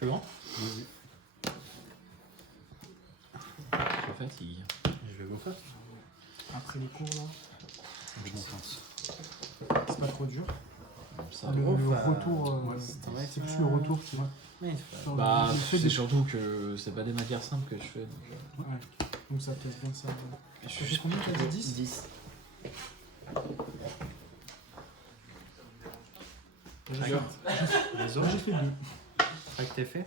Plus grand. Vas-y. Je fatigue. Je vais go first. Après les cours là, Je m'enfonce. c'est pas trop dur. Ça, Le enfin, retour, ouais, c'est plus le retour qui va. Genre, bah, le fait c'est de- surtout que c'est pas des matières simples que je fais. Donc, Ouais. Donc ça casse bien ça. je Ça fait combien t'as dit 10 10. Alors. Les Moi autres, j'ai fait 2. avec tes faits.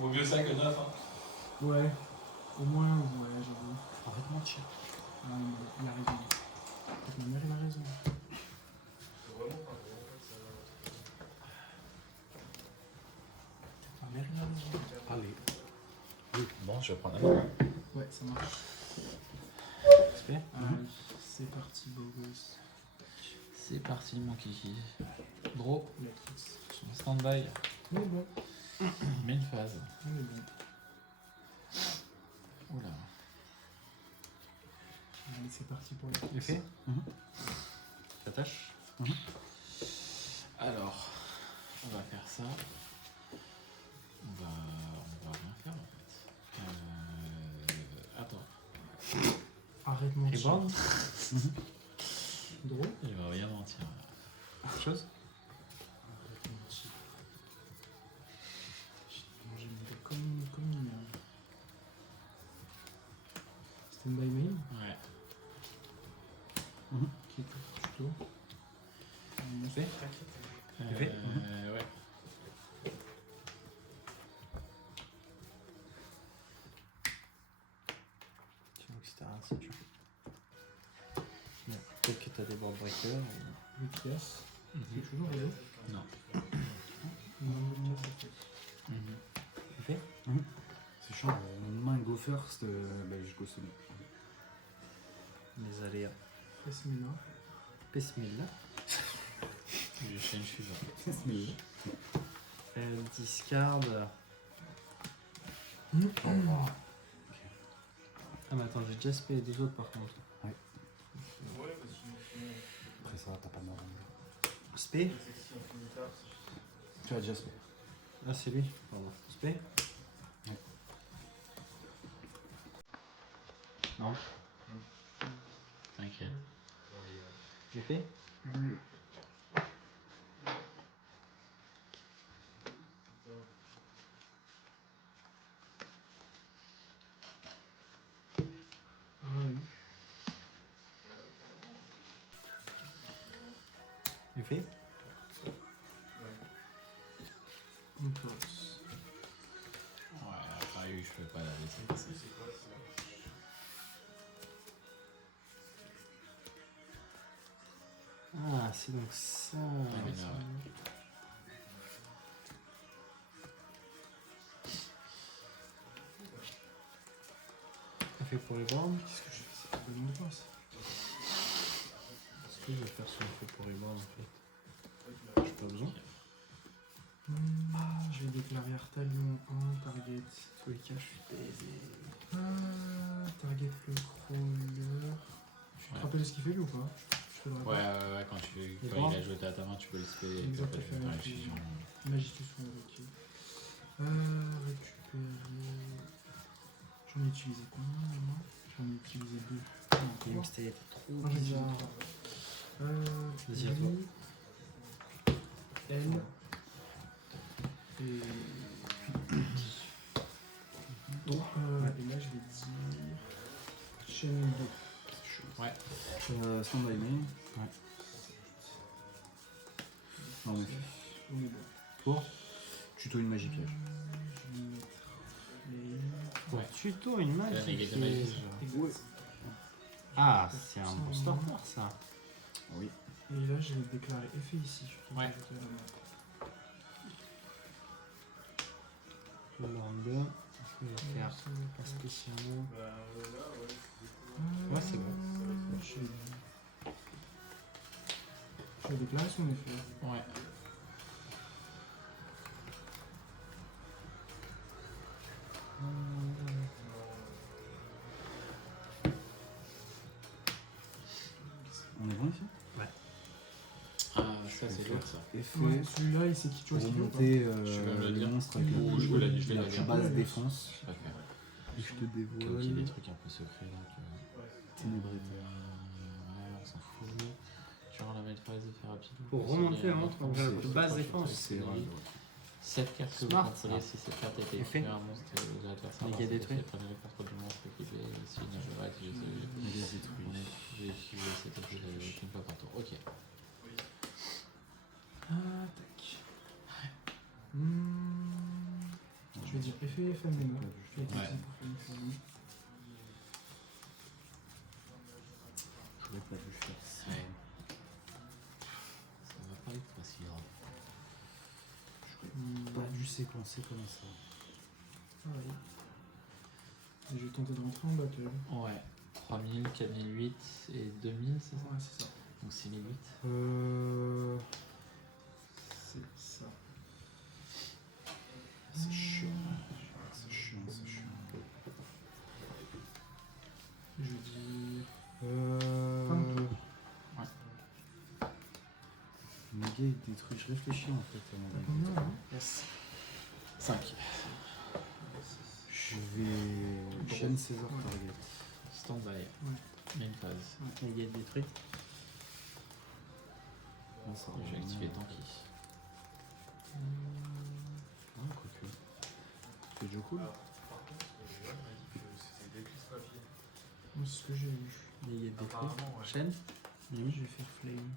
Vaut mieux ça que 9. Hein. Ouais. Au moins, ouais, j'avoue. Arrête de mentir. Non, il a raison. En fait, ma mère, il a raison. Ma mère, il a raison. Allez. Oui, bon, je vais prendre la main. Ouais, ça marche. Respect. Allez, c'est parti, beau gosse. C'est parti, mon kiki. Draw, Matrix. sur un stand-by, On est bon. 1000 phases. On est bon. Oula. Allez, c'est parti pour la Les faits. T'attaches. Alors, on va faire ça. On va rien faire en fait. Attends. Arrête mon chien. Reborn. Drôle. Je vais rien mentir. Quelque chose. Arrête mon chien. J'ai mangé comme une merde. Stand by main. Ouais. Qui est tuto. Fait. Fait. Ouais. Tu vois que c'était un ceinture. Peut-être que t'as des board breakers. 8 pièces. Mhm. C'est toujours réel. Non. Non, ça fait. Tu fais. C'est chiant. Main go first, bah, je go solo. Les aléas. Bismillah. Bismillah. Je change suivant. Bismillah. Discard. Ah mais attends, j'ai déjà spé les deux autres par contre. Ouais. Après ça, t'as pas de mort. Spé. Tu as déjà spé. Ah c'est lui, pardon. Spé. Ouais. Non. T'inquiète. J'ai fait. Oui. J'ai fait. On pose. Ouais, pareil, je peux pas la laisser passer. Ah c'est donc ça. mais là, ouais. On fait pour les bornes. Qu'est-ce que je fais? C'est pas le monde de passe. Est-ce que je vais faire ce qu'on fait pour les bornes en fait? J'ai pas besoin. Je vais déclarer Artalion 1, target. Tous les cas, je suis baisé. Target le crawler. Tu te rappelles ce qu'il fait lui ou pas? Je fais le rappel. Ouais, quand il a jeté à ta main, tu peux le spé et puis après tu peux faire une fusion. Magicius ok. Récupérer. J'en ai utilisé combien moi? J'en ai utilisé 2. Il me c'était trop Moi j'ai utilisé bizarre. 3. Vas-y, à toi. L. Et. Donc, et là je vais dire. Chaîne 2. Ouais. Stand by main. Ouais. Non mais. On est bon. Pour tuto une magie piège. Je vais mettre les. Ouais. Tuto une La magie négative magie. Exact. Ah, c'est un bon starter ça. Oui. Et là je vais déclarer effet ici. Je Ouais. ajouter à la main. Le round 2. Je vais faire pas spécialement. Ouais, c'est bon. Je vais déclarer son effet. Ouais. On est bon ici? Ah, c'est Ça, c'est lourd, ça. Effet. Ouais, celui-là, il sait qui tu vois ce Pour qu'il fait ou pas. monter Tu vas me le le dire. monstre avec Ou je vais la la lire. base défense. Je sais pas faire. Et je te Qu'il y ait dévoile. des trucs un peu secrets là. Ténébrité. Ouais, on s'en fout. Tu rends la maîtresse d'effet rapide. Pour remonter un monstre, on regarde la base défense. C'est vrai. 7 cartes que vous Smart. contrôlez, si cette carte a été Effet. équipée à un monstre de l'adversaire. Dégâts détruits. Prenez le contrôle du monstre équipé. Si je rate, Dégâts détruits. j'ai utilisé cet objet qu'une fois par tour. Ok. Ah, tac. Je vais dire effet FMM. Je vais Ouais. utiliser pour faire une famille. J'aurais pas dû faire ça. Ouais. Ça va pas être facile. Pas dû séquencer comme ça. Ah ouais. Et je vais tenter de rentrer en battle. Ouais. 3000, 4008 et 2000, c'est ça? Ouais, c'est ça. Donc 6008. C'est ça. C'est chiant. C'est chiant, c'est chiant. Je vais dire. Le gars il détruit, je réfléchis en fait à T'as mon combien là Yes. 5. Je vais chaîne César target. Stand by. Main phase. Dégâts détruits. Là, ça Je vais revient. activer Tanky. Ah, quoique. C'est déjà cool. Moi, c'est ce que j'ai eu. Dégâts détruits. Chaîne. Je vais faire flame.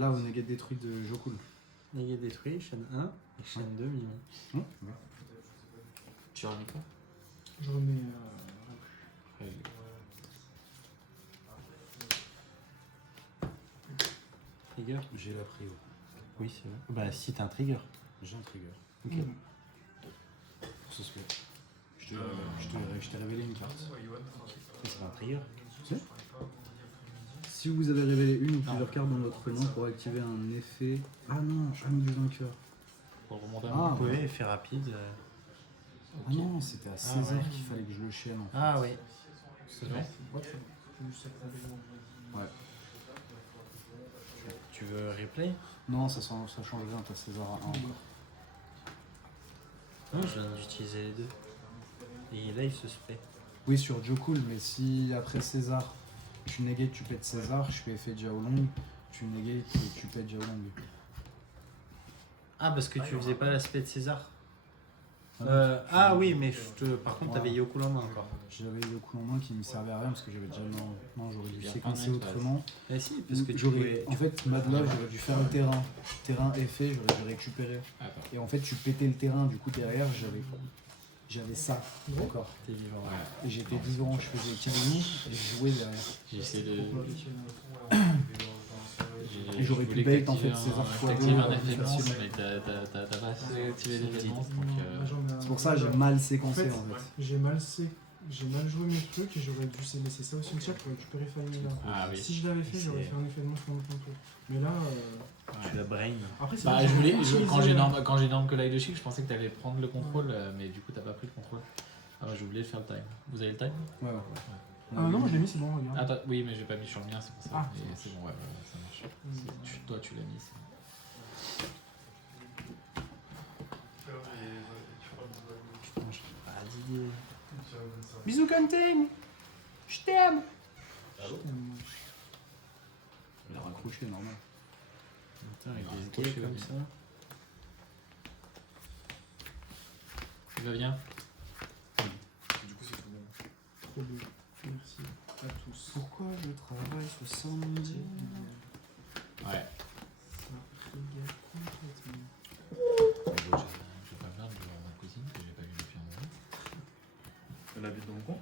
Là, on est détruit de Jokul. Dégâts détruits. Chaîne 1 et chaîne 2 minimum. Tu remets quoi? Je remets. Trigger. J'ai la prio. Oui, c'est vrai. Bah, si t'as un trigger. J'ai un trigger. Ok. Ça se fait. Je t'ai révélé une carte. C'est pas un trigger. Si vous avez révélé une ou plusieurs cartes dans votre main pour activer un effet. Ah non, âme du vainqueur. Pour remonter Ah, Vous pouvez effet rapide. Ah non, c'était à César ouais. qu'il fallait que je le chaîne en fait. Ah oui. C'est vrai? Ouais. Tu veux replay? Non, ça change rien, t'as César à 1 encore. Non, je viens d'utiliser les deux. Et là, il se spray. Oui, sur Jokul, mais si après César, tu négates, tu pètes César, je fais effet Jiaolong, tu négates et tu pètes Jiaolong. Ah, parce que tu faisais pas l'aspect de César. Ah Oui, mais par contre, t'avais Yokul en main encore. J'avais Jokul en main qui me servait à rien parce que j'avais déjà. Non, j'aurais dû Il y a séquencer pas mal, autrement. Eh si, parce que tu J'aurais. pouvais... En fait, Mad Love, j'aurais dû faire le terrain. Terrain effet, j'aurais dû récupérer. Attends. Et en fait, tu pétais le terrain, du coup, derrière, j'avais ça encore. T'es vivant. Ouais. Et j'étais vivant, je faisais Kirimi et je jouais derrière. J'ai essayé de. Et j'aurais pu bait en fait César fois T'actives un deux, effet facilement. monstre, mais t'as pas activé l'effet monstre, donc. C'est pour ça que j'ai mal séquencé en fait. J'ai mal joué mes trucs et j'aurais dû laisser ça au cimetière pour récupérer Family là. Ah oui. Si je l'avais fait, j'aurais fait un effet de monstre en contour. Mais là. Tu l'as brain. Après, c'est Bah, vrai que j'ai utilisé- quand j'ai norme que l'œil de chic, je pensais que t'allais prendre le contrôle, mais du coup t'as pas pris le contrôle. Ah ouais, j'ai oublié de faire le time. Vous avez le time? Ouais. Ah non, je l'ai mis, c'est bon, regarde. Attends, oui, mais j'ai pas mis sur le mien, c'est pour ça. Ah, Mais c'est bon, ouais, ça marche. Toi, tu l'as mis, c'est bon. Putain, j'ai pas d'idée. Bisous, Contain. Je t'aime. Il a raccroché normal. Putain, avec Ah, des accroché, gays comme oui. ça. Tu vas bien? Du coup, c'est tout bon. Trop beau. Merci à tous. Pourquoi je travaille ce samedi? Ouais. Ça régale complètement. J'ai pas plaindre de ma cousine que j'ai pas vu depuis un moment. Elle habite dans le coin?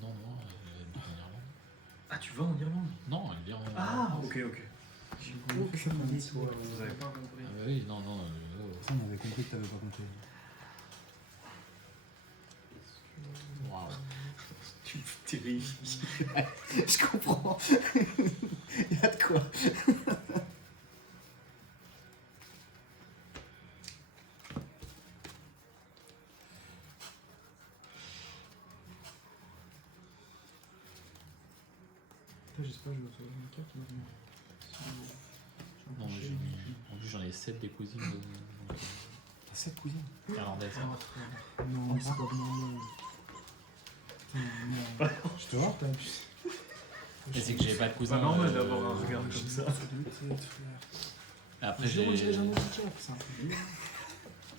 Non, elle habite en Irlande. Ah, tu vas en Irlande? Non, elle vient en Irlande. Ah, ok. J'ai aucune idée, toi. Vous avez pas compris. Ah bah oui, non. Ça, on avait compris que t'avais pas compris. Waouh. Tu me terrifies. Je comprends. Il y a de quoi. J'espère que je vais retrouver une carte. Mais... J'ai un Non, en plus j'en ai 7 des cousines T'as 7 cousines. irlandaises. Non, c'est pas normal. Non, Je te vois. t'abuses. Mais c'est que j'ai pas de cousins. pas normal d'avoir un regard comme ça. Après Je dirais jamais j'ai handicap, c'est un peu dur.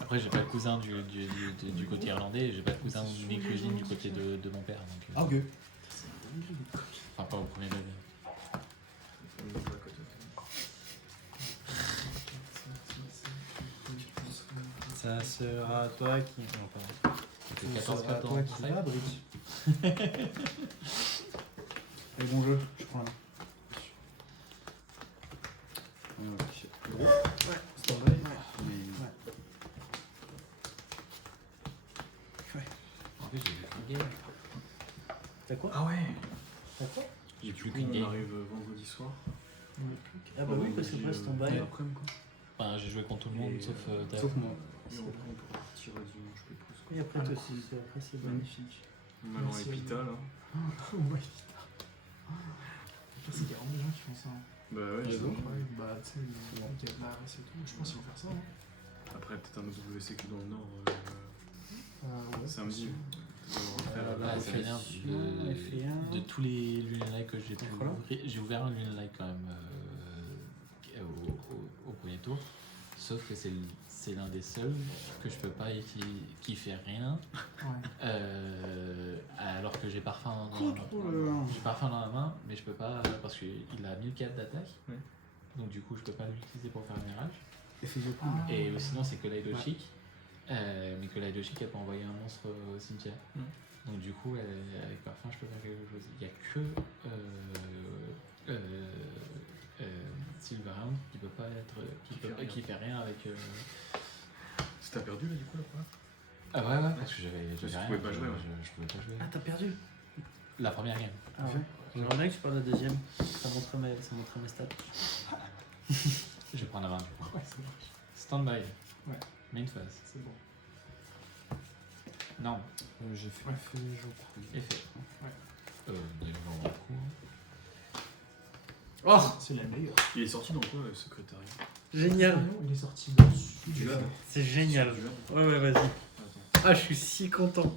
après j'ai pas de cousins du côté irlandais et j'ai pas de cousins ni cousines du côté de mon père. Donc, Ah, ok. enfin pas au premier degré. Ça sera toi qui. Non, pardon. Ça fait 14 à potes toi en qui five. va, Brice. Et bon jeu, je prends là. Gros. Ouais. Stand-by. En fait j'ai vu qu'une game. T'as quoi? Ah ouais. T'as quoi? J'ai plus On qu'une game. arrive vendredi soir. Ah bah oui, parce que après c'est ton bail. Après-midi quoi. Enfin j'ai joué contre tout le monde Et, sauf Théo. Sauf moi. Et après on pourra partir dimanche plus plus. Et après toi aussi, après c'est magnifique. Maintenant Merci à l'hôpital là. Ouais. C'est qu'il y a vraiment des gens qui font ça. Bah ouais, Les c'est autres. bon. Ouais, bah tu sais, il y a de la RS et tout. Je pense qu'ils vont faire ça. Hein. Après peut-être un autre WCQ dans le nord Ouais, samedi. Ouais, ça m'énerve de tous les Lunelight que j'ai trouvé. J'ai ouvert un Lunelight quand même au premier tour. Sauf que c'est l'un des seuls que je peux pas qui fait rien. Ouais. Alors que j'ai parfum dans la main. Contrôle. J'ai parfum dans la main, mais je peux pas parce qu'il a 1004 d'attaque. Ouais. Donc du coup je peux pas l'utiliser pour faire un mirage. Effet de poule. Ah. Et sinon c'est que Chic. Mais que Chic a pas envoyé un monstre au cimetière. Mm. Donc du coup avec parfum je peux faire quelque chose. Il y a que Silverhound qui peut pas être qui fait rien avec. T'as perdu là du coup là quoi? Ah ouais parce que j'avais Tu rien. pouvais pas jouer, ouais. Je pouvais pas jouer. Ah, t'as perdu? La première game. Ah ouais. J'aimerais bien que tu parles de la deuxième. Ça montrait mes stats. Je vais prendre la main du coup. Ouais, ça marche. Stand-by. Ouais. Main phase. C'est bon. Non. J'ai fait Ouais. je crois. Effet. Ouais. D'ailleurs, on va coup. Oh! C'est la meilleure. Il est sorti dans quoi le secrétariat? Génial! Il est sorti dessus. Du lab. C'est génial. Du lab. Ouais, vas-y. Attends. Ah, je suis si content.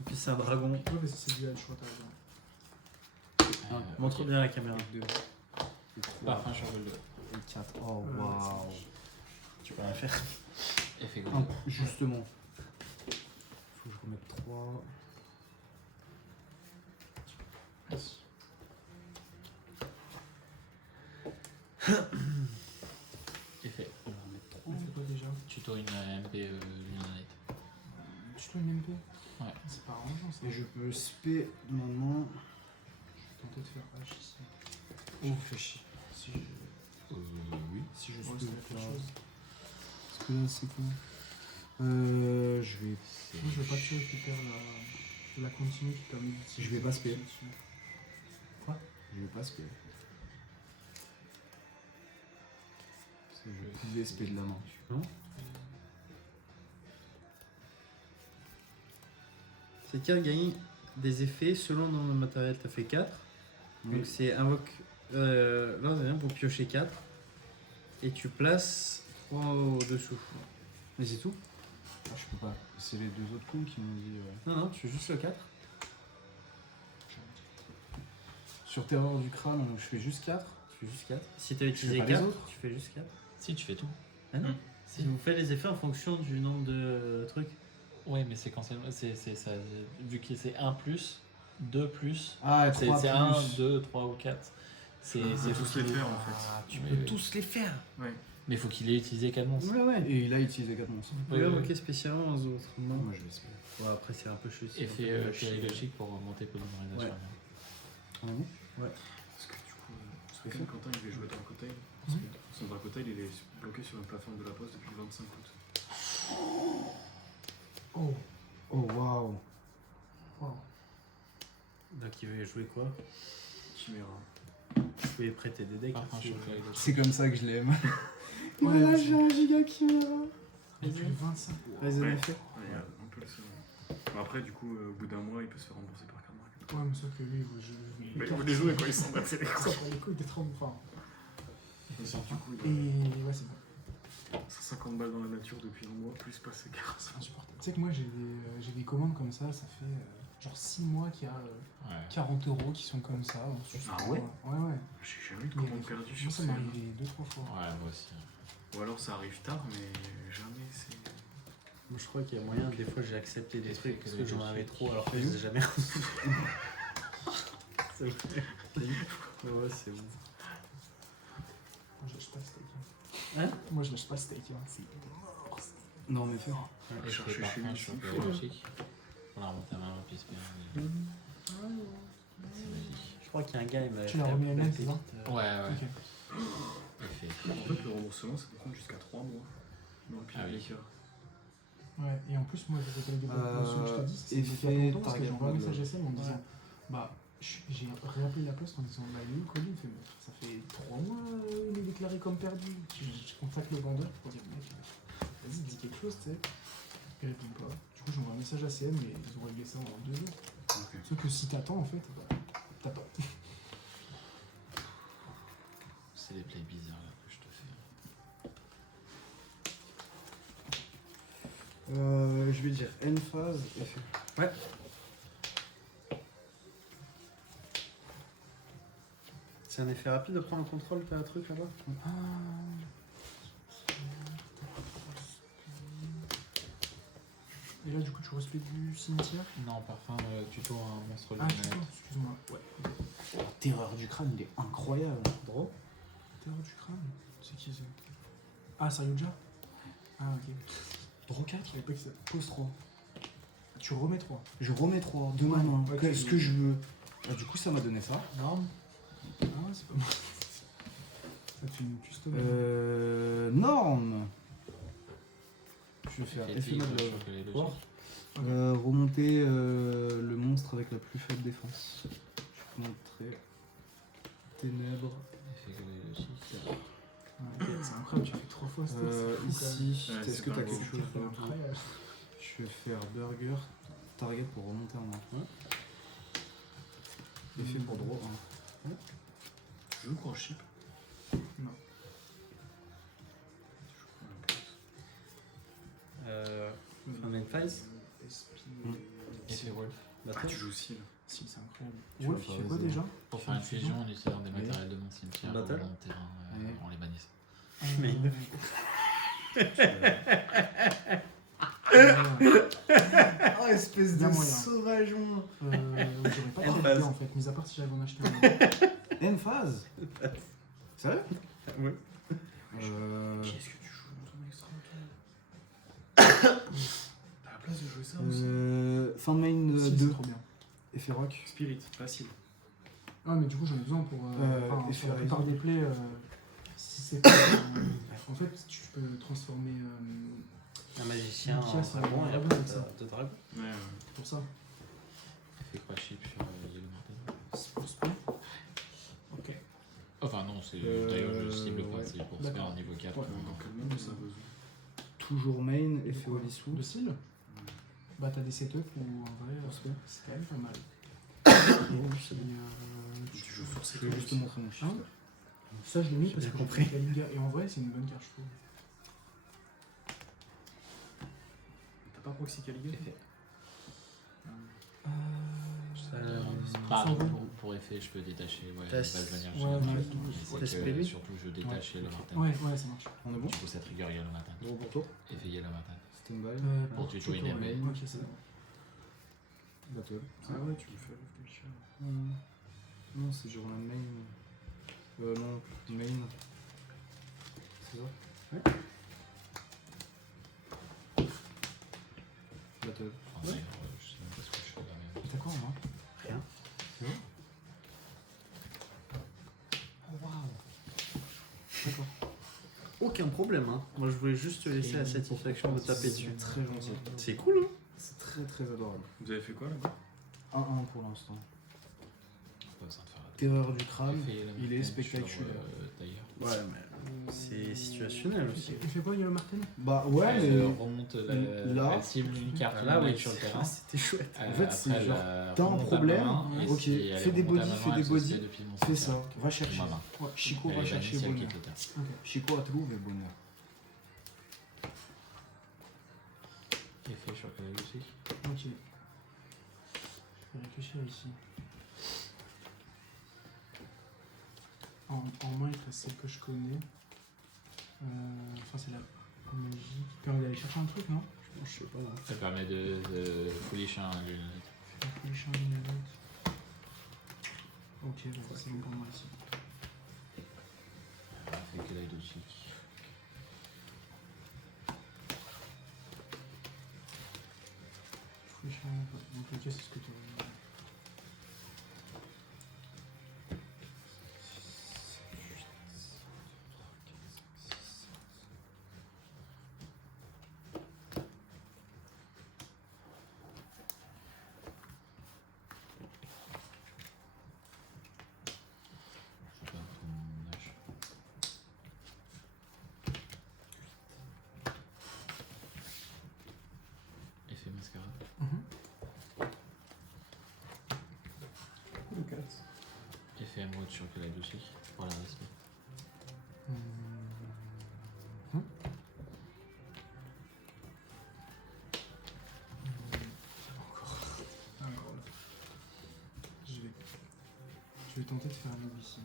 Et puis c'est un dragon. Ouais, mais c'est dual, je crois, t'as raison. Montre bien la caméra. 2. Parfum sur le 2. Et 4. Oh waouh. Tu peux rien faire. Effet Ah, gros. justement. Faut que je remette 3. Merci. Effet. On va remettre 3. On fait quoi déjà? Tuto une MP Lunelight. Tu dois une MP? Ouais. C'est pas arrangeant ça. Et je peux spé normalement. Je vais tenter de faire H ici. Oh, fais chier. Si je, Oui. si je Ouais, spé c'est ou la pas. même chose. Parce que là, c'est quoi Je vais. Moi, je veux pas que tu récupères la continue qui permet d'utiliser. Je vais pas spé. dessus. Je vais pas spé. Parce que je pouvais spé de la main. Non. Cette carte gagne des effets selon le nombre de matériel. T'as fait 4. Oui. Donc c'est invoque. Là, on a bien pour piocher 4. Et tu places 3 au-dessous. Mais c'est tout Ah, je peux pas. C'est les deux autres cons qui m'ont dit. Non, non, tu fais juste le 4. Sur Terreur du Crâne, je fais juste 4. Tu fais juste 4. Si t'as utilisé pas les 4, autres. tu fais juste 4. Si, tu fais tout. Ah non. Mm. Si vous faites les effets en fonction du nombre de trucs. Oui, mais séquentiellement, c'est ça. Vu que c'est 1 plus, 2 plus, Ah, c'est 1, 2, 3 ou 4. C'est faut tous les faire en fait. Ah, tu Oui, peux oui. tous les faire. Ouais. Mais il faut qu'il ait utilisé 4 monstres. Ouais, ouais. Et il a utilisé 4 monstres. Vous pouvez invoquer spécialement aux autres. Non. Moi, je vais spé. Ouais, après, c'est un peu chiant. Effet périlogique pour monter polymérisation. Ouais. Ah bon Parce que du coup, Stéphane Quentin il devait jouer Dracotail. Parce que son Dracotail il est bloqué sur une plateforme de la poste depuis le 25 août. Oh, Oh, waouh. wow. Donc, il veut jouer quoi? Chimera. Vous pouvez prêter des decks. Parfum aussi. sur périlogique. C'est comme ça que je l'aime. Ouais, Voilà, c'est- j'ai un giga Chimera. Depuis le 25. Vas-y, Ouais. effet. Ouais, un peu le seul. Bon, après, du coup, au bout d'un mois, il peut se faire rembourser par carte marque. Ouais, mais sauf que lui, je. Mais il voulait jouer quand il s'en battait les Ça couilles. prend les couilles d'être en. Enfin, fait Ça, 100 du coup, il Et ouais, c'est bon. a 150 balles dans la nature depuis un mois, plus passer 40. C'est insupportable. Tu sais que moi, j'ai des commandes comme ça fait genre 6 mois qu'il y a Ouais. 40 € qui sont comme ça. En suspens. Ah ouais? Ouais, ouais. J'ai jamais eu de Mais commande perdue moi, sur ça ces. m'est arrivé 2-3 fois. Ouais, moi aussi. Ou alors ça arrive tard, mais jamais c'est. Moi, je crois qu'il y a moyen, des fois j'ai accepté des Et trucs fait parce que que les j'en dossiers. avais trop alors que je les ai jamais reçus. C'est vrai. Ouais, c'est bon. Moi, je lâche pas le steak. Hein? Moi, je lâche pas le steak. Hein. C'est mort. Non, mais fais. Et je chercher fais chez parfum, lui, je c'est chope fou. magique. On la remonte à main, puis c'est magique. Je crois qu'il y a un gars, il m'a Tu l'as remis à la même, c'est ça? Ouais, ouais. Ok. Effet. En fait, le remboursement ça peut prendre jusqu'à 3 mois. Dans le pire Ah oui. des cas. Ouais, et en plus, moi, je rappelle des promotions que je te dis, c'est effet depuis il y a longtemps parce que target j'ai envoyé un model. message SM en me disant Ouais. bah, j'ai réappelé la poste en disant bah, il est où le colis? Il fait mais ça fait 3 mois, il est déclaré comme perdu. Je contacte le vendeur pour dire mec, vas-y, dis quelque chose, tu sais. Il répond pas. Du coup, j'envoie un message à CM et ils ont réglé ça en 2 jours. Ok. Sauf que si t'attends, en fait, bah, t'as pas. C'est des plays bizarres là que je te fais. Je vais dire N phase, effet. Ouais. C'est un effet rapide de prendre le contrôle, t'as un truc là-bas? Et là, du coup, tu respectes du cimetière? Non, parfum, tuto un monstre Ah, lumineux. putain, excuse-moi. Ouais. La terreur du crâne, il est incroyable. Drôle. Terreur du crâne? C'est qui ça? Ah, Saryuja? Ah, ok. Draw 4, Je savais pas que ça. pose 3. Tu remets 3. Je remets 3 de ma main. Ouais, Qu'est-ce que je veux? Ah, du coup, ça m'a donné ça. Norme. Ah, c'est pas mal. Ça te fait une custom. Norme. Je vais faire effet mode love. chocolat et Quoi logique. Remonter le monstre avec la plus faible défense. Je vais montrer ténèbres. Effet chocolat et logique. Ouais, c'est incroyable, tu fais 3 fois ce Ici, Ouais, est-ce c'est que pas t'as beau. quelque chose C'est d'autre? incroyable. Je vais faire burger, target pour remonter en 1. Effet pour draw 1. Je joue quoi en chip? Non. Un main phase? Effet Wolf. Ah, Battle? tu joues aussi là. Si, c'est incroyable. Tu Wolf, vas il faire fait quoi les déjà? Pour faire une fusion en utilisant des matériels de mon cimetière au Battle. long terrain Ouais. en les bannissant. Mais- Oh, espèce Bien de moyen. sauvageon. J'aurais pas trop N-phase. d'idée en fait, mis à part si j'avais en acheté un. N phase. Sérieux? Ouais. Qu'est-ce que tu joues dans ton extra toi? T'as la place de jouer ça aussi? Fin de main Si, c'est 2. trop bien. Effet rock. Spirit, facile. Ah, mais du coup, j'en ai besoin pour. Enfin, et sur la faire plupart raison. des plays, si c'est pas. En fait, tu peux transformer. Un magicien Une en pièce, dragon et ouais, après c'est ça. de dragon. Ouais, ouais. Pour ça. Effet croix chip sur Yellow Mountain. C'est pour spray. Ok. Enfin non, c'est d'ailleurs je cible pas, ouais. c'est pour se D'accord. faire un niveau 4. Ouais. Dans quel monde ça a besoin? Toujours main, effet Olissou. Le seal bah, t'as des setups où en vrai, c'est quand même pas mal. Tu joues forcément. Je vais juste te montrer mon chiffre. Hein Ça, je l'ai mis parce J'ai que compris. j'ai fait Kalinga. Et en vrai, c'est une bonne carte, je trouve. T'as pas Proxy Caliga? Pour effet, je peux détacher ouais, Test. base manière Ouais, générale. ouais. Mais Test c'est que, PB. surtout je détache Yellow Mountain. Ouais, ça marche. On est bon? Du coup ça trigger Yellow Mountain. Draw pour toi. Effet Yellow Mountain. Stand by. Pour tuto énervé. Ok, c'est bon. Battle. Ah ouais, tu me fais réfléchir. Non, c'est genre un main. Non, main. C'est ça? Ouais. Battle. Enfin, d'ailleurs, je sais même pas ce que je fais là. Mais... T'as quoi en main? Rien. Oh, waouh. D'accord. Aucun problème, hein. Moi je voulais juste te laisser la satisfaction de taper dessus. C'est très gentil. C'est cool, hein. C'est très très adorable. Vous avez fait quoi là-bas? 1-1 pour l'instant. Pas besoin de faire la Terreur du crâne. Effet Yellow il est Mountain spectaculaire. sur, d'ailleurs. Ouais, mais C'est situationnel aussi. Il fait quoi, Yellow Martin? Bah ouais, Elle mais remonte là- elle cible une carte Là, oui, sur le terrain. c'était chouette. En fait, c'est Après, genre, elle t'as un remonte à problème, ma main, et ok, si elle fais des remonte à body, ma fais main, des elle se body, fait depuis mon fais cimetière. ça, va chercher. Ma main. Ouais. Chico Elle va est jamais chercher si elle bonheur. quitte le terrain. Ok. Chico a trouvé bonheur. Effet sur Kalaï aussi. Ok. Je vais réfléchir ici. En main, il te reste celle que je connais. Enfin, c'est la magie qui permet d'aller chercher un truc, non? Je sais pas. Hein. Ça permet de foolish un lunette. Les champs dynamiques. Ok, bah, c'est bon pour moi ici. Elle fait Kalaï aussi. Donc, ok, c'est ce que tu as. Je sais pas trop mon âge. Effet mascarade. Effet émeraude sur Kalaï aussi. Voilà, respect. Encore là. Je vais tenter de faire un move ici.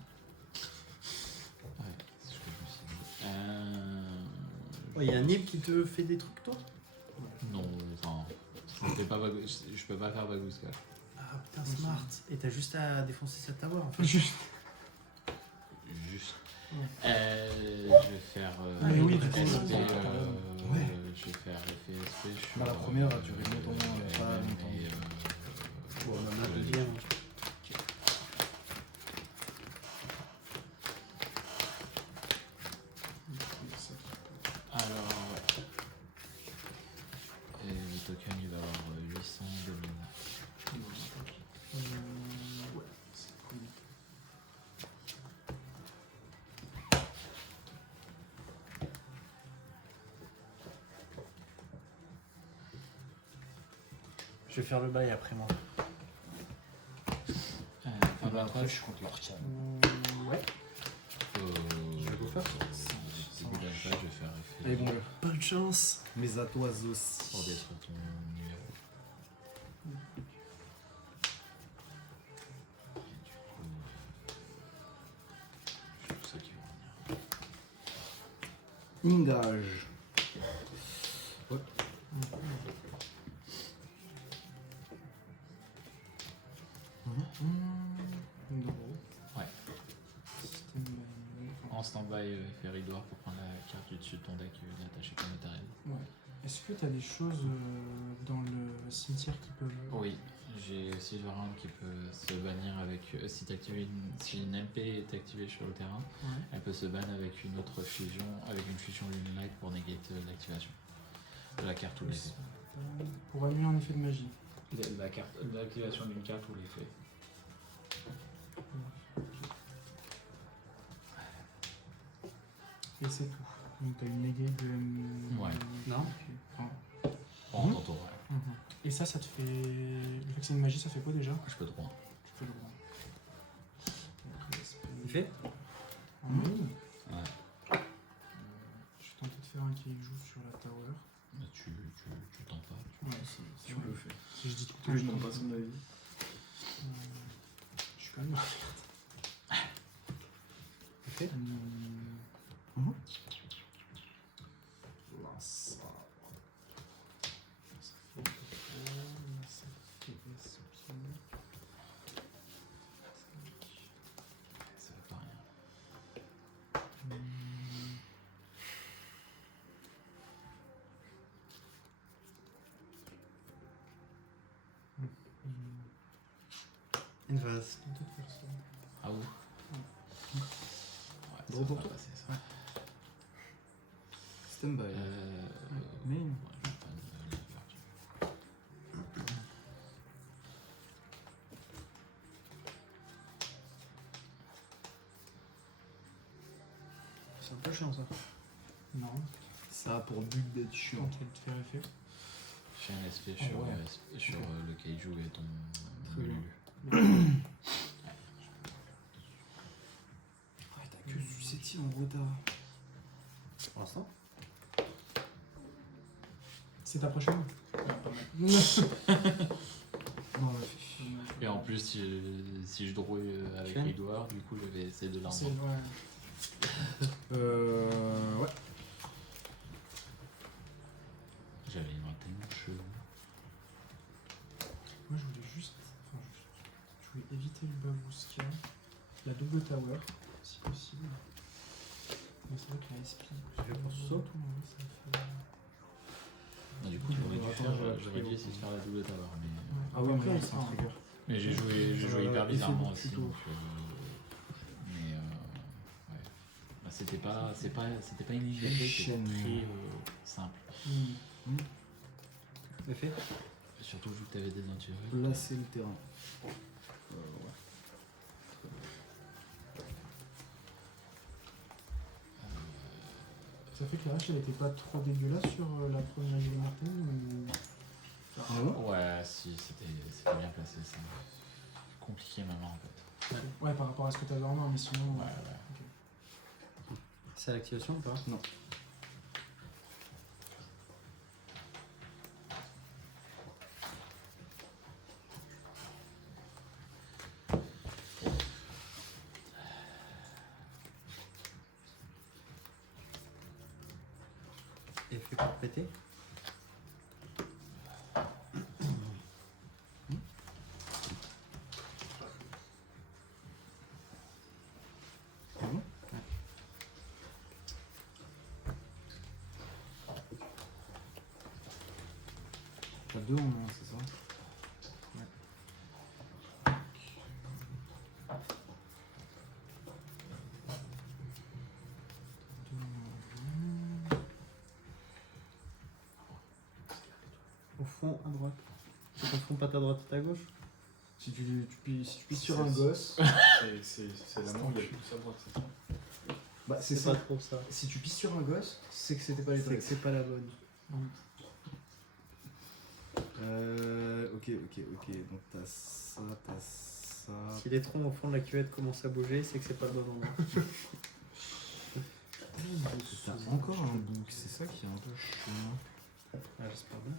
Ouais, c'est ce que je me suis dit. Ouais, y a un Nib qui te fait des trucs, toi? Non, enfin. Je peux pas faire Bagouska. Ah putain, smart. Et t'as juste à défoncer cette tower en fait. Juste. Juste. Ouais. Je vais faire. Allez, oui, du coup, SP, ouais. Je vais faire effet SP. Bah, la première a duré longtemps, pas longtemps. On en a un deuxième. Alors, ouais. Et le token, il va avoir 800 de mine. Ouais, c'est cool. Je vais faire le bail après moi. Fin de la Après, phase. je suis contre l'arcane. Ouais. Je vais vous faire ça. Début de la phase, je vais faire effet. Allez, bon, Bonne chance. mais à toi Pour aussi. détruire ton numéro. Et du coup. Je sais tout ça qui va revenir. Engage. Ouais. En stand-by, effet ridoir pour prendre la carte du dessus de ton deck et l'attacher comme matériel. Ouais. Est-ce que tu as des choses dans le cimetière qui peuvent. Oui, j'ai Silverhand qui peut se bannir avec. Si une MP est activée sur le terrain, Ouais. elle peut se ban avec une autre fusion, avec une fusion Lunelight pour negate l'activation de la carte ou de l'effet. Pour annuler un effet de magie. L'activation d'une carte ou l'effet. Et c'est tout. Donc tu as une negate de. Ouais. Non. Ok. Enfin, En ton tour, ouais. Et ça te fait. Le fait que c'est une magie, ça fait quoi déjà? Je peux 3. Tu fais le droit. Il fait Ouais. Je vais tenter de faire un qui joue sur la tower. Mais tu tentes pas. Ouais, Si on le fait. Si je dis tout Que je demande pas son avis. Je suis quand même. Ok. Là, ça. Ça fait SP. Ça fait pas rien. Une vase. Tenter de faire ça. Ah oui. Ouais, ça Gros va pour pas toi. passer, ça. Stand-by. Mais. Mais. Ouais, je vais pas de l'ouverture. Ça. un peu chiant ça. Non, Ça a pour but d'être chiant. quand tu te faire effet. Fais un SP Ah sur, ouais. sur le kaiju et ton Très bien. Lulu. Ah, t'as que susceptible en retard. Pour l'instant. C'est ta prochaine? Pas mal. Non, ouais. Et en plus, si je drouille avec Chen. Edouard, du coup, je vais essayer de C'est l'armer. ouais. Ouais. J'avais inventé mon cheveu. Moi je voulais juste. Enfin, je voulais éviter le Babouska. La double tower, si possible. Mais c'est vrai que la SP. Tu fais pour ce saut Ah, du coup, j'aurais dû, Attends, j'aurais dû essayer de faire la double tower. Mais, Ah oui, mais c'est un trigger. mais j'ai joué hyper effet bizarrement de aussi. tuto. Donc, mais ouais. Bah, c'était pas une ligne d'effet, c'était Chaîne. très simple. Effet. Surtout vu que t'avais des natures. Là, c'est le terrain. Ouais. Ça fait que la hache elle était pas trop dégueulasse sur la première Julie Martin ou... Ah bon Ouais, si, c'était bien placé ça. Compliqué maintenant en fait. Ouais, par rapport à ce que t'avais en main, mais sinon. Ouais, ouais. Ok. C'est à l'activation ou pas? Non. Effet pour péter. T'as deux en main, c'est ça? Au fond, à droite. Tu confonds pas ta droite et ta gauche? Si tu pisses sur un gosse, C'est la main où il y a plus à droite, c'est ça? bah c'est C'est ça. pas trop ça. Si tu pisses sur un gosse, c'est que c'était pas les C'est que trucs. c'est pas la bonne. Ok. Donc t'as ça. Si les troncs au fond de la cuvette commencent à bouger, c'est que c'est pas le bon endroit. T'as encore un bouc, c'est ça qui est un peu chiant. Ah, j'espère bien.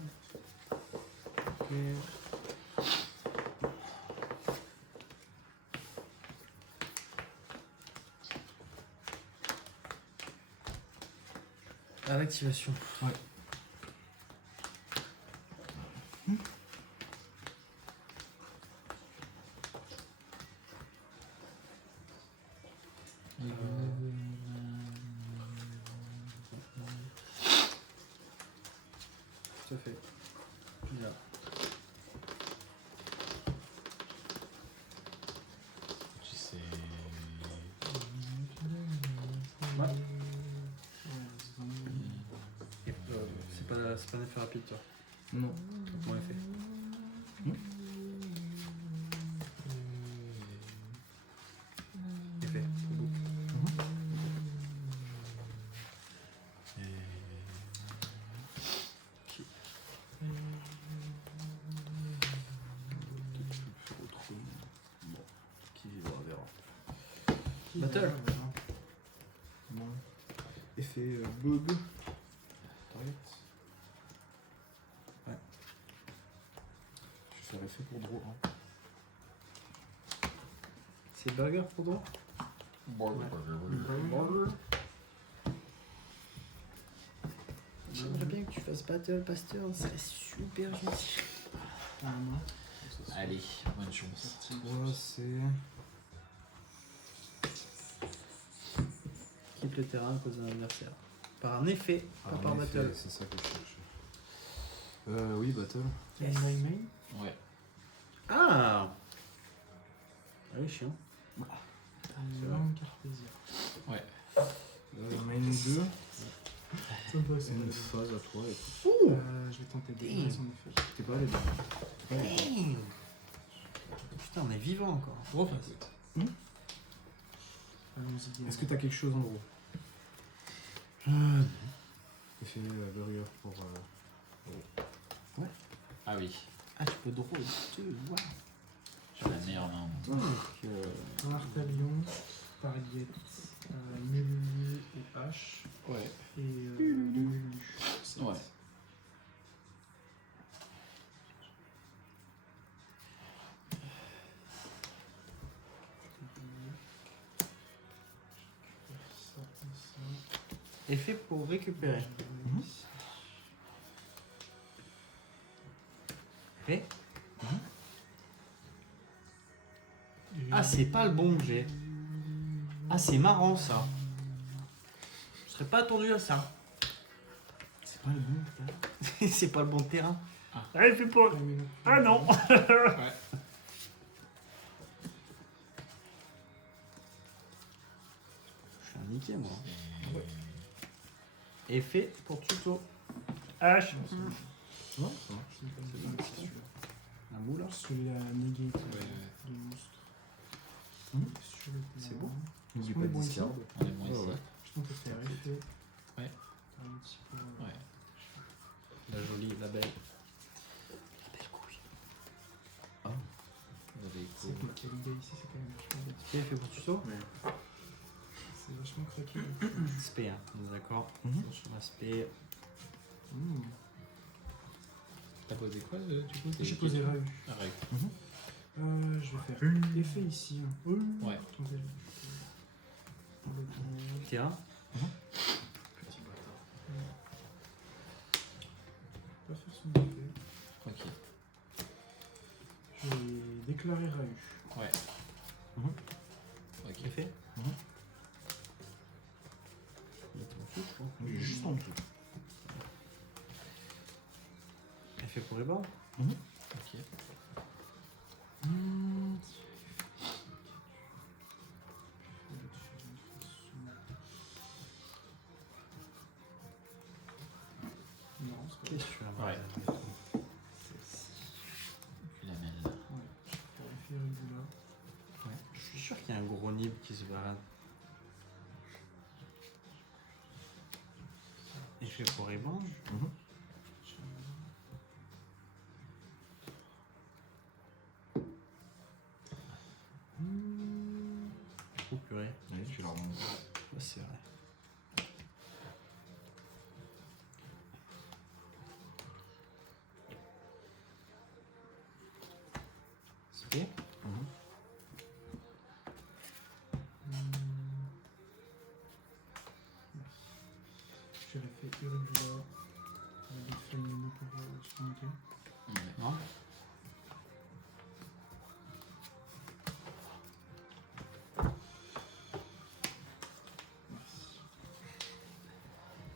À l'activation. Ouais. Tout à fait. Bizarre. Tu sais. C'est pas un effet rapide, toi. Non. Mon effet. Effet. au bout. Bon, qui vivra verra. Battle. Bon. Effet bug. Target. Ouais. Je vais faire effet pour draw 1. C'est burger pour toi? J'aimerais bien que tu fasses Battle Pasteur, c'est super gentil. Allez, bonne chance. Ouais, c'est. Quitte le terrain à cause d'un adversaire. Par un effet, pas par en effet, battle. c'est ça que je cherche. Oui, battle. Yes. Main. Ouais. Ah! Ah oui, chiant. Langue Cartésia. Ouais. Main 2. Ça me va, c'est Une bon. phase à toi et tout. Je vais tenter de découvrir son effet. T'es pas allé dedans. Damn. Putain, on est vivant encore. Allons-y. Est-ce que t'as quelque chose en gros? Effet burger pour. Ah oui, Ah, tu peux draw 2, wow. j'ai la meilleure main. Donc, Martalion, Pariette, Nulu et H. Ouais. Et Nulu. Ouais. effet pour récupérer. Fait. Ah, c'est pas le bon que j'ai. Ah, c'est marrant ça. Je serais pas attendu à ça. C'est pas le bon, putain. C'est pas le bon terrain. Ah, il fait pas. Ah non. Ouais. Je suis un niqué, moi. Effet pour tuto. H. Non, ça marche. Un moule. Parce que la négate Ouais. de monstre. Sur le C'est plan. bon. N'oublie Est-ce pas qu'on est de bon discard. ici On est moins Ouais, ici. ouais. Je tente de faire effet. Ouais. Un petit peu. Ouais. La jolie, la belle. Vous avez C'est que le Kaliga ici, c'est quand même vachement bien. Effet pour tuto. C'est vachement craqué. Spé, hein. On est d'accord. Mhm. Sur la spé. Mmh. T'as posé quoi du coup? J'ai posé Rahu. Ah, Rahu. Je vais faire effet ici. Hein. Ouais. Attendez. Terrain. Petit bâtard. Pas faire son effet. Ok. Je vais déclarer Rahu. Ouais. Ok. Effet. Il est juste en dessous. Effet pour les bords. Ok. Non, c'est pas Qu'est-ce que tu as Ouais. c'est- Puis la mêle là. Ouais, je vais faire effet Rugula. Je suis sûr qu'il y a un gros nib qui se balade. Effet pour les bords. Oh purée. Allez, tu la remontes. Ouais, c'est vrai. Spé. J'aurais fait Irugula. Avec Flamino pour surmonter. Ouais. Non. Merci.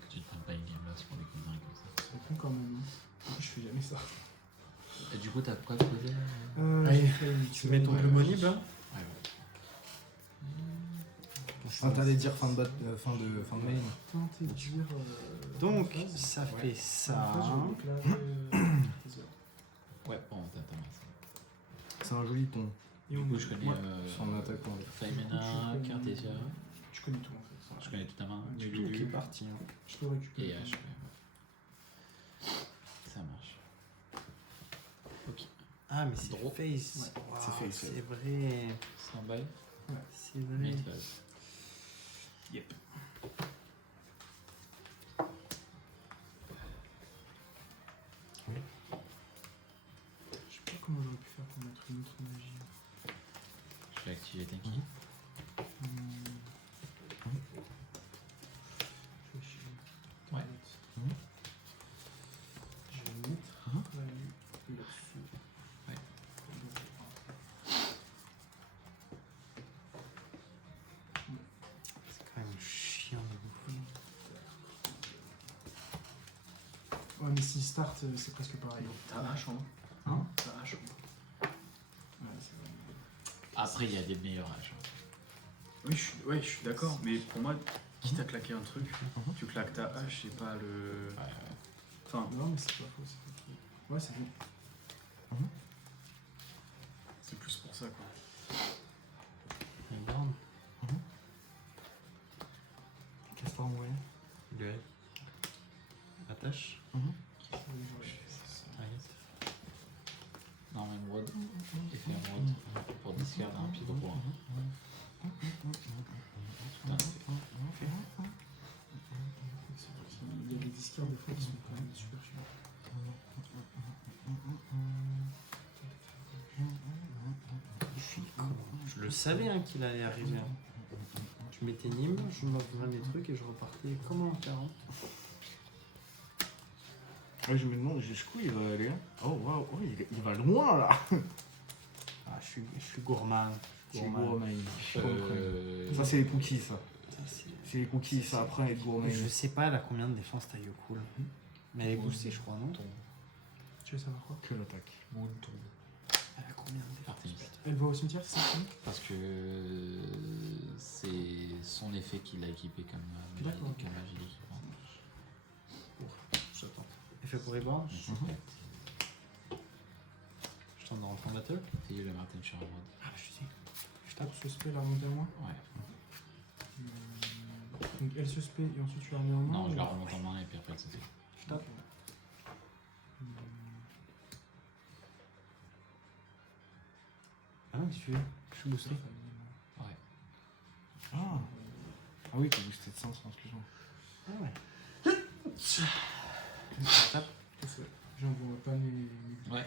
Que tu te prennes pas une game là pour les conneries comme ça. C'est con quand même. Hein. En plus, je fais jamais ça. Et du coup, t'as quoi de posé Allez, J'ai fait une Tu mets ton Ouais, bleu ouais. monib là. Ouais, ouais. Ah, t'allais dire fin de main. Tenter de dire. Donc, en phase. ça Ouais. fait En ça. phase, je vais déclarer trésor. Ouais, bon, t'as C'est un joli ton. Et Du on- coup, je connais Ouais, Son attaquant. Faimena, Cartesia. Tu connais tout en fait. Je connais toute ta main. Ouais, Du tout Tout qui est Lulu parti. Hein. Je peux récupérer. et H. Ça marche. Ok. Ah, mais c'est Draw. face. Ouais, Waouh, c'est face, C'est vrai. Stand-by. C'est vrai. Mid-phase. Yep. Je sais pas comment j'aurais pu faire pour mettre une autre magie. Je vais activer Tenki. Je vais chier. Ouais. Je vais mettre la vue là-dessus. Ouais. C'est quand même chiant de bouffer. Ouais, mais s'il start, c'est presque pareil. T'as H en haut. Hein? T'as H en haut. Ouais, c'est vrai. Après, il y a des meilleurs H. Oui, je suis d'accord, mais pour moi, quitte à claquer un truc, tu claques ta hache et pas le. Ouais, ouais. Enfin, Non, mais c'est pas faux, c'est pas faux. Ouais, c'est bon. c'est plus pour ça quoi. Regarde. Castor moyen. Il discard un pied droit. Putain, Il y a des discards des fois qui sont quand même super chers. Je le savais hein, qu'il allait arriver. Hein. Je mettais Nîmes, je m'ouvrais mes trucs et je repartais comme en 40. Ouais, je me demande jusqu'où il va aller. Oh waouh, oh, il va loin là. Ah, je suis gourmand. Je suis gourmand. Ça, Ça c'est les cookies, ça. Ça, c'est- C'est les cookies, ça après être gourmand. Je sais pas, elle a combien de défense Taiyokul. Mais elle est boostée, je crois, non? Tu veux savoir quoi? Que l'attaque. Moon tombe. Elle a combien de défense? Artemis. Elle va au cimetière, c'est ça? Parce que c'est son effet qu'il a équipé comme D'accord. magie d'équipement. J'attends. Effet pour reborn? Je tente de rentrer en battle. Et le Martin sur la mode. Ah, je sais. Je tape ce spell à remonter en main. Ouais. Donc elle se spé et ensuite tu la remets en main. Non, je la ou- remonte en main et puis après elle s'est. Je tape. Ah non, qu'est-ce que tu veux? Je suis boosté. Ouais. Ah. Ah oui, t'as boosté de 500, excuse-moi. Ah ouais. Je tape. J'envoie pas mes. Ouais.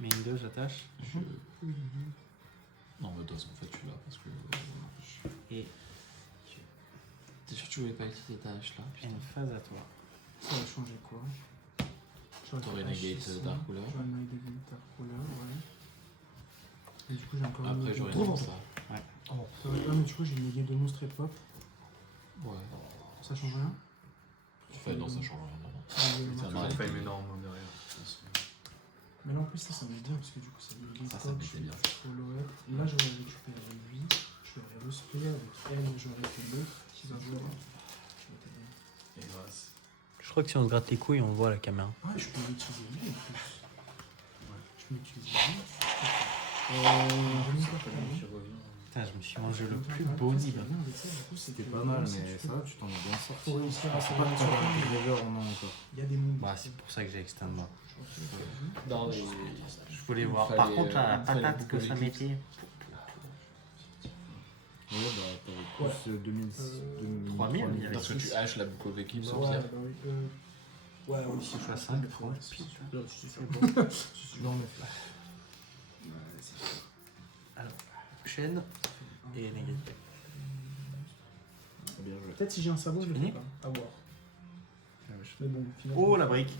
Mais une 2, j'attache. Non, mais de toute façon, en fait, tu l'as parce que. Et T'es sûr que tu voulais pas utiliser ta hache là? une phase à toi. Ça va changer quoi? T'aurais negate Dark Ruler. J'aurais negate Dark Ruler, ouais. Et du coup j'ai encore Après, j'aurais negate. dit ça. Ah mais du coup j'ai une negate de monstre et pop. Ouais. Ça change rien? Enfin, non, ça change rien. Non. Ça me Ça met- marche. Ça fait énorme derrière. de toute façon. Mais là en plus ça met bien parce que du coup ça negate Ça pop, mettait bien. Là j'aurais récupéré lui, je l'aurais respray avec elle, j'aurais fait l'autre qui va jouer. Je m'étais bien. Et grâce. Je crois que si on se gratte les couilles, on voit la caméra. Ah, je peux l'utiliser lui en plus. Ouais. Je peux l'utiliser lui. Ça fait le qui revient. Putain, je me suis mangé le plus beau nib. C'était pas mal, mais ça, tu t'en es bien sorti. Faut réussir à C'est se pas remettre que sur t'as le un river en main encore. Il y a des mondes. Bah, c'est pour ça que j'ai extend moi. Non, Je voulais voir. Fallait, Par contre, la fallait patate beaucoup que ça d'éclipse. mettait. Ouais, bah, t'avais plus 2000. 3000, il y avait Parce que tu haches la boucle of Eclipse au Ouais, pire. bah oui. Ouais, oui, si Je suis à 5, Ouais, 30. si, si. Putain. Là, si, si. Dans le flash. Ouais, c'est sûr. Alors, chaîne et négatif. Bien joué. Peut-être si j'ai un sabot, je le Fini fais pas. À voir. Ah, Mais bon, finalement. Oh, la brique.